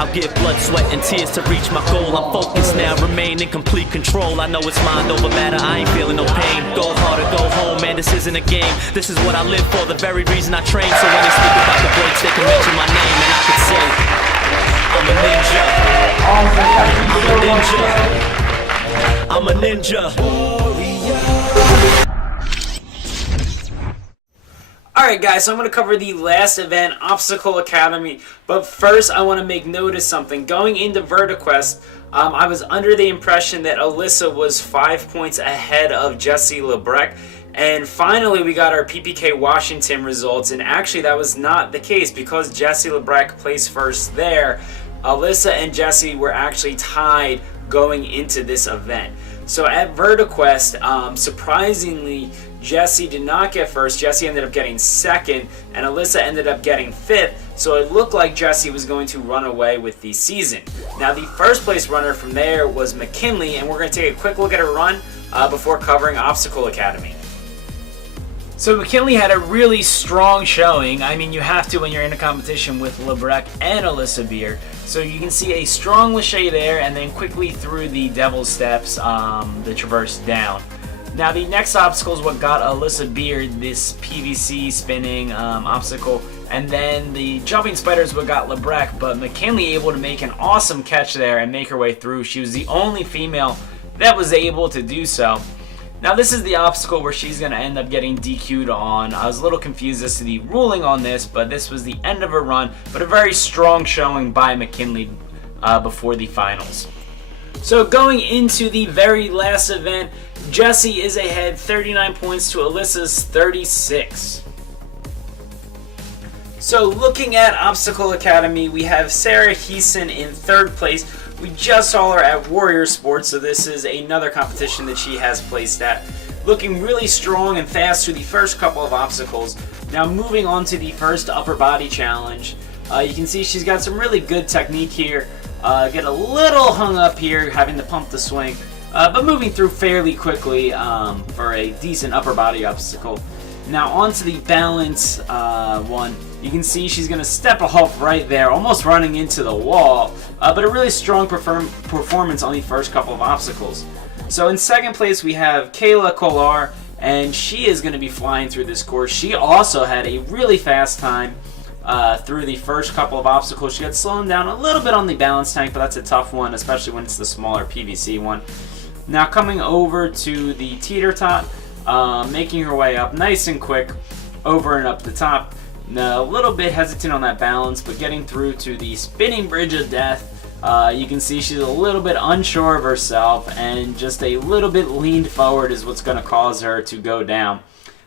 I'll give blood, sweat, and tears to reach my goal. I'm focused now, remain in complete control. I know it's mind over matter, I ain't feeling no pain. Go hard or go home, man, this isn't a game. This is what I live for, the very reason I train. So when they speak about the breaks, they can mention my name, and I can say I'm a ninja. I'm a ninja. I'm a ninja. Alright guys, so I'm going to cover the last event, Obstacle Academy, but first I want to make note of something. Going into VertiQuest, I was under the impression that Alyssa was 5 points ahead of Jessie Lebrecq, and finally we got our PPK Washington results, and actually that was not the case because Jessie Lebrecq placed first there. Alyssa and Jessie were actually tied going into this event. So at VertiQuest, surprisingly, Jessie did not get first. Jessie ended up getting second, and Alyssa ended up getting fifth. So it looked like Jessie was going to run away with the season. Now the first place runner from there was McKinley, and we're going to take a quick look at her run before covering Obstacle Academy. So McKinley had a really strong showing. I mean, you have to when you're in a competition with Lebrecq and Alyssa Beard. So you can see a strong Lachey there, and then quickly through the Devil's Steps, the traverse down. Now the next obstacle is what got Alyssa Beard, this PVC spinning obstacle, and then the jumping spider is what got Lebrecq, but McKinley able to make an awesome catch there and make her way through. She was the only female that was able to do so. Now this is the obstacle where she's going to end up getting DQ'd on. I was a little confused as to the ruling on this, but this was the end of her run, but a very strong showing by McKinley before the finals. So going into the very last event, Jessie is ahead 39 points to Alyssa's 36. So looking at Obstacle Academy, we have Sarah Heeson in third place. We just saw her at Warrior Sports, so this is another competition that she has placed at. Looking really strong and fast through the first couple of obstacles. Now moving on to the first upper body challenge. You can see she's got some really good technique here. Get a little hung up here, having to pump the swing, but moving through fairly quickly for a decent upper body obstacle. Now onto the balance one. You can see she's going to step off right there, almost running into the wall, but a really strong performance on the first couple of obstacles. So in second place we have Kayla Kolar, and she is going to be flying through this course. She also had a really fast time through the first couple of obstacles. She got slowed down a little bit on the balance tank, but that's a tough one, especially when it's the smaller PVC one. Now coming over to the teeter tot, making her way up nice and quick over and up the top. Now, a little bit hesitant on that balance, but getting through to the spinning bridge of death. You can see she's a little bit unsure of herself, and just a little bit leaned forward is what's going to cause her to go down.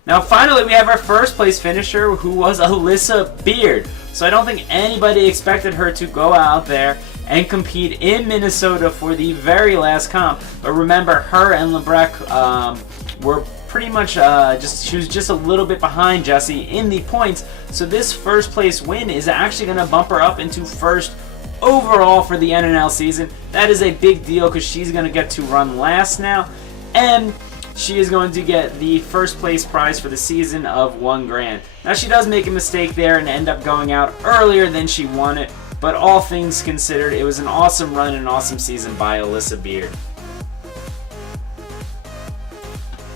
Now finally we have our first place finisher, who was Alyssa Beard. So I don't think anybody expected her to go out there and compete in Minnesota for the very last comp. But remember, her and Lebrecq were pretty much she was just a little bit behind Jessie in the points. So this first place win is actually going to bump her up into first overall for the NNL season. That is a big deal because she's going to get to run last now, and she is going to get the first place prize for the season of $1 grand. Now she does make a mistake there and end up going out earlier than she wanted, but all things considered, it was an awesome run and an awesome season by Alyssa Beard.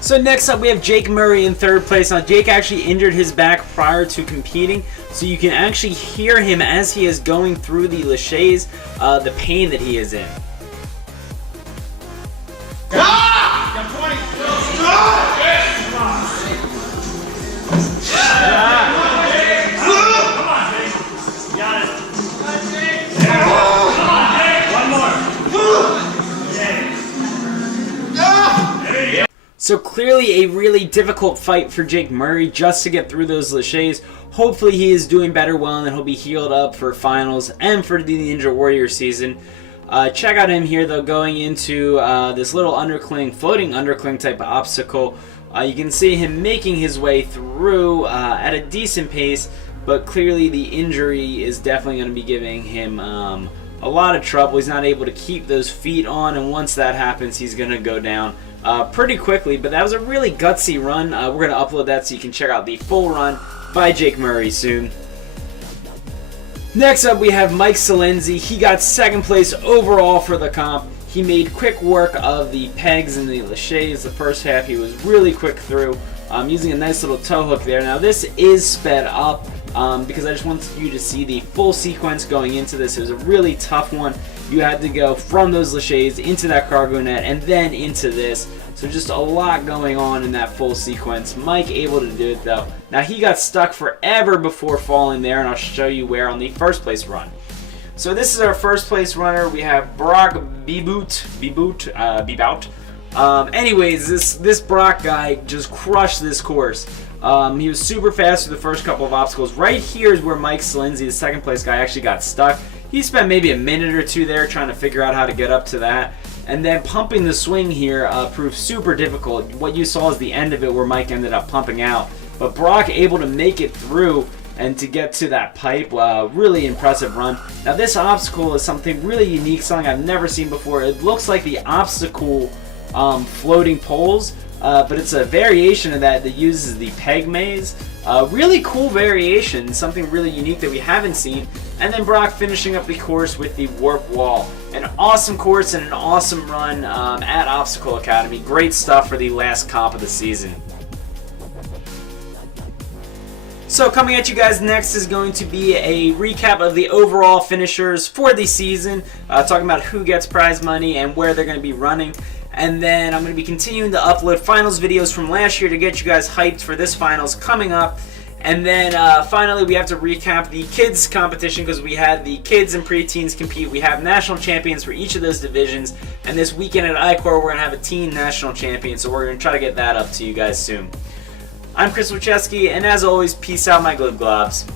So next up we have Jake Murray in third place. Now Jake actually injured his back prior to competing, so you can actually hear him as he is going through the laches, the pain that he is in. So clearly a really difficult fight for Jake Murray just to get through those laches. Hopefully he is doing better well and then he'll be healed up for finals and for the Ninja Warrior season. Check out him here though, going into this little undercling, floating undercling type of obstacle. You can see him making his way through at a decent pace, but clearly the injury is definitely going to be giving him a lot of trouble. He's not able to keep those feet on, and once that happens he's going to go down pretty quickly. But that was a really gutsy run. We're going to upload that so you can check out the full run by Jake Murray soon. Next up, we have Mike Salenzi. He got second place overall for the comp. He made quick work of the pegs and the laches. The first half he was really quick through, using a nice little toe hook there. Now this is sped up because I just wanted you to see the full sequence going into this. It was a really tough one. You had to go from those laches into that cargo net and then into this. So just a lot going on in that full sequence. Mike able to do it though. Now he got stuck forever before falling there, and I'll show you where on the first place run. So this is our first place runner. We have Brock Bebout. Anyways, this Brock guy just crushed this course. He was super fast through the first couple of obstacles. Right here is where Mike Salenzi, the second place guy, actually got stuck. He spent maybe a minute or two there trying to figure out how to get up to that. And then pumping the swing here proved super difficult. What you saw is the end of it where Mike ended up pumping out. But Brock able to make it through and to get to that pipe. Really impressive run. Now this obstacle is something really unique, something I've never seen before. It looks like the obstacle floating poles, but it's a variation of that uses the peg maze. Really cool variation, something really unique that we haven't seen. And then Brock finishing up the course with the warp wall. An awesome course and an awesome run at Obstacle Academy. Great stuff for the last comp of the season. So coming at you guys next is going to be a recap of the overall finishers for the season, talking about who gets prize money and where they're going to be running. And then I'm going to be continuing to upload finals videos from last year to get you guys hyped for this finals coming up. And then finally we have to recap the kids competition because we had the kids and preteens compete. We have national champions for each of those divisions. And this weekend at I-Corps we're going to have a teen national champion. So we're going to try to get that up to you guys soon. I'm Chris Wachewski, and as always, peace out my glib globs.